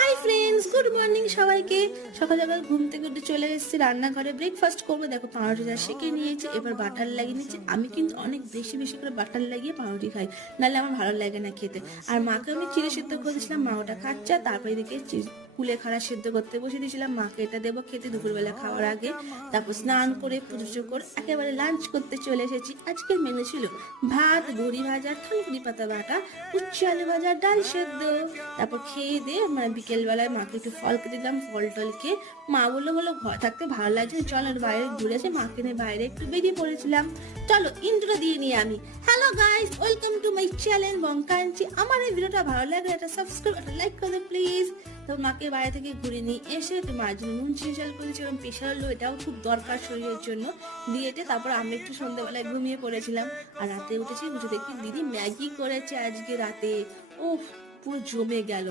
Hi friends, good morning সবাইকে। সকাল সকাল ঘুম থেকে উঠে চলে এসেছি রান্নাঘরে। ব্রেকফাস্ট করবো। দেখো পাউরুটিটা সেঁকে নিয়েছি, এবার বাটার লাগিয়ে নিচ্ছি। আমি কিন্তু অনেক বেশি বেশি করে বাটার লাগিয়ে পাউরুটি খাই, নাহলে আমার ভালো লাগে না খেতে। আর মাকে আমি চিড়ে সেদ্ধ করে দিয়েছিলাম, মা ওটা খাচ্ছে। তারপরে এদিকে কুলেখাড়া সেদ্ধ করতে বসে দিয়েছিলাম, মাকে এটা দেবো খেতে দুপুরবেলা খাওয়ার আগে। তারপর স্নান করে পুজো করে একেবারে লাঞ্চ করতে চলে এসেছি। আজকের মেনু ছিল ভাত, বড়ি ভাজা, থানকুনি পাতা বাটা, উচ্ছে আলু ভাজা, ডাল সেদ্ধ। তারপর খেয়ে দিয়ে মানে বিকেলবেলায় মাকে একটু ফল কেটে দিলাম। ফল টল খেয়ে মা বললো ঘর থাকতে ভালো লাগছে, চলো বাইরে ঘুরে আসে। মাকে নিয়ে বাইরে একটু বেরিয়ে পড়েছিলাম। চলো ইন্ট্রোটা দিয়ে নিই আমি। Hello guys, welcome to my channel বঙ্কাঞ্চি। আমার এই ভিডিওটা ভালো লাগলে একটা সাবস্ক্রাইব একটা লাইক করো প্লিজ। তো মাকে বাইরে থেকে ঘুরে নিয়ে এসে একটু মার জন্য নুন চিনি চাল করেছি এবং প্রেশার লো, এটাও খুব দরকার শরীরের জন্য, দিয়েটে তারপর আমরা একটু সন্ধ্যাবেলায় ঘুমিয়ে পড়েছিলাম। আর রাতে উঠে দেখি দিদি ম্যাগি করেছে আজকে রাতে। ও পুরো জমে গেল।